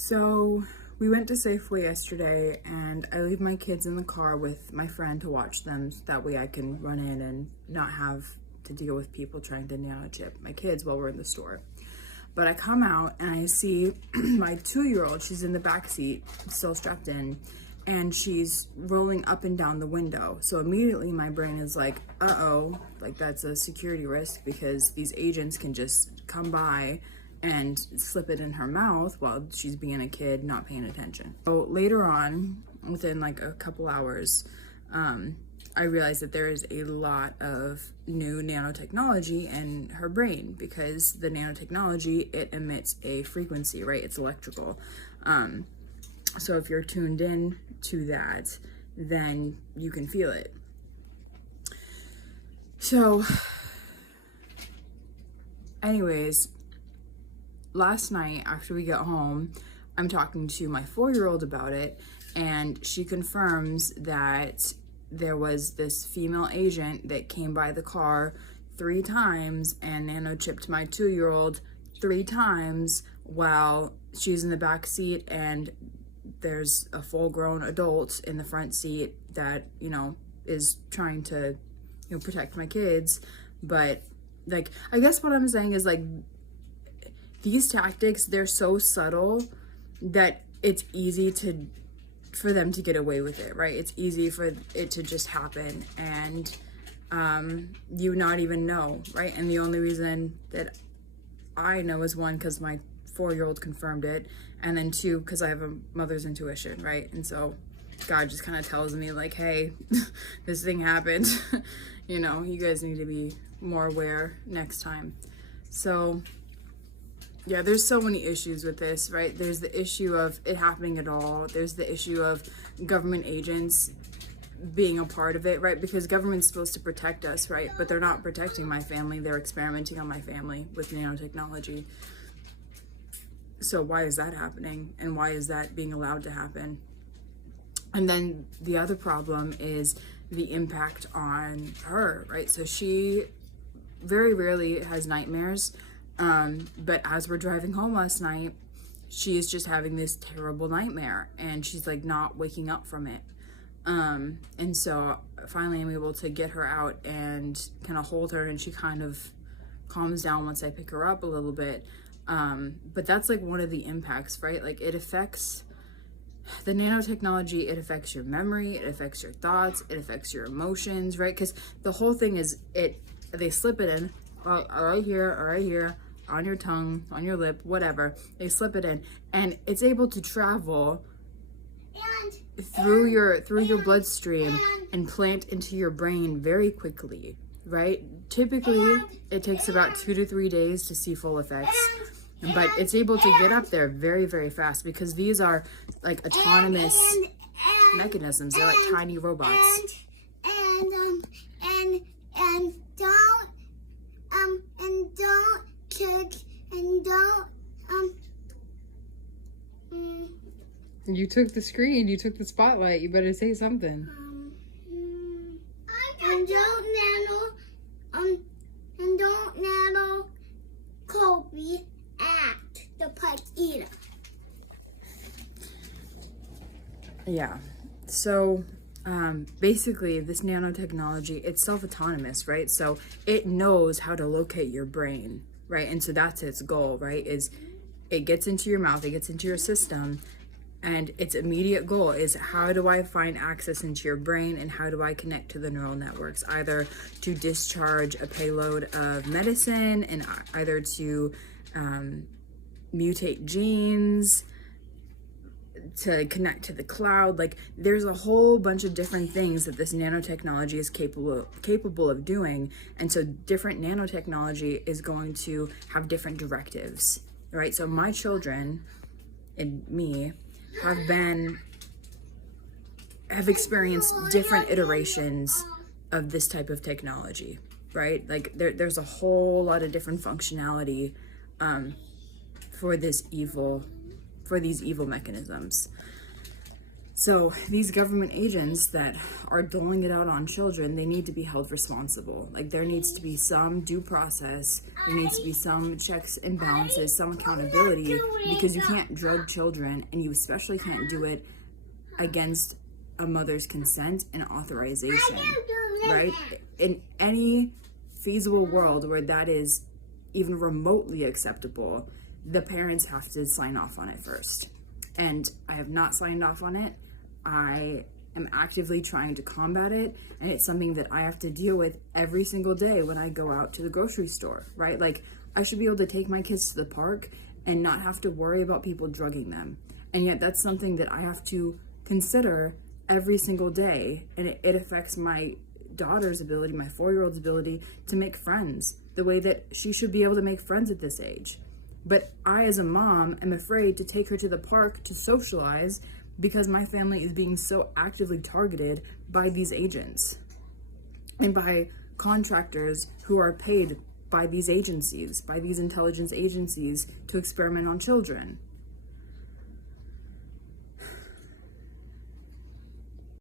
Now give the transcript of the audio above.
So we went to Safeway yesterday and I leave my kids in the car with my friend to watch them so that way I can run in and not have to deal with people trying to nanochip my kids while we're in the store. But I come out and I see my 2-year-old, she's in the back seat, still strapped in, and she's rolling up and down the window. So immediately my brain is like, uh-oh, like that's a security risk because these agents can just come by and slip it in her mouth while she's being a kid, not paying attention. So later on, within like a couple hours, I realized that there is a lot of new nanotechnology in her brain because the nanotechnology, it emits a frequency, right? It's electrical. So if you're tuned in to that, then you can feel it. So anyways, last night after we got home, I'm talking to my 4-year-old about it, and she confirms that there was this female agent that came by the car 3 times and nanochipped my 2-year-old 3 times while she's in the back seat, and there's a full-grown adult in the front seat that, you know, is trying to, you know, protect my kids. But like, I guess what I'm saying is like, these tactics, they're so subtle that it's easy for them to get away with it, right? It's easy for it to just happen and you not even know, right? And the only reason that I know is 1, because my 4-year-old confirmed it, and then 2, because I have a mother's intuition, right? And so God just kind of tells me like, hey, this thing happened. You know, you guys need to be more aware next time. So yeah, there's so many issues with this, right? There's the issue of it happening at all. There's the issue of government agents being a part of it, right? Because government's supposed to protect us, right? But they're not protecting my family. They're experimenting on my family with nanotechnology. So why is that happening? And why is that being allowed to happen? And then the other problem is the impact on her, right? So she very rarely has nightmares. But as we're driving home last night, she is just having this terrible nightmare and she's like not waking up from it. And so finally I'm able to get her out and kind of hold her, and she kind of calms down once I pick her up a little bit. But that's like one of the impacts, right? Like it affects the nanotechnology, it affects your memory, it affects your thoughts, it affects your emotions, right? Because the whole thing is they slip it in right here, on your tongue, on your lip, whatever. They slip it in, and it's able to travel through your bloodstream and plant into your brain very quickly, right? Typically, it takes about 2 to 3 days to see full effects, but it's able to get up there very, very fast because these are like autonomous mechanisms. They're like tiny robots. You took the screen, you took the spotlight, you better say something. And don't nano Kobe at the pike eater. Yeah, so basically this nanotechnology, it's self-autonomous, right? So it knows how to locate your brain, right? And so that's its goal, right? Is it gets into your mouth, it gets into your system, and its immediate goal is how do I find access into your brain and how do I connect to the neural networks, either to discharge a payload of medicine and either to mutate genes, to connect to the cloud. Like there's a whole bunch of different things that this nanotechnology is capable of doing, and so different nanotechnology is going to have different directives, right? So my children and me have experienced different iterations of this type of technology, right? Like there's a whole lot of different functionality for these evil mechanisms. So these government agents that are doling it out on children, they need to be held responsible. Like, there needs to be some due process. There needs to be some checks and balances, some accountability, because you can't drug children, and you especially can't do it against a mother's consent and authorization, right? In any feasible world where that is even remotely acceptable, the parents have to sign off on it first. And I have not signed off on it. I am actively trying to combat it, and it's something that I have to deal with every single day when I go out to the grocery store, right? Like, I should be able to take my kids to the park and not have to worry about people drugging them. And yet that's something that I have to consider every single day, and it affects my daughter's ability, my 4-year-old's ability to make friends the way that she should be able to make friends at this age. But I, as a mom, am afraid to take her to the park to socialize because my family is being so actively targeted by these agents and by contractors who are paid by these agencies, by these intelligence agencies, to experiment on children.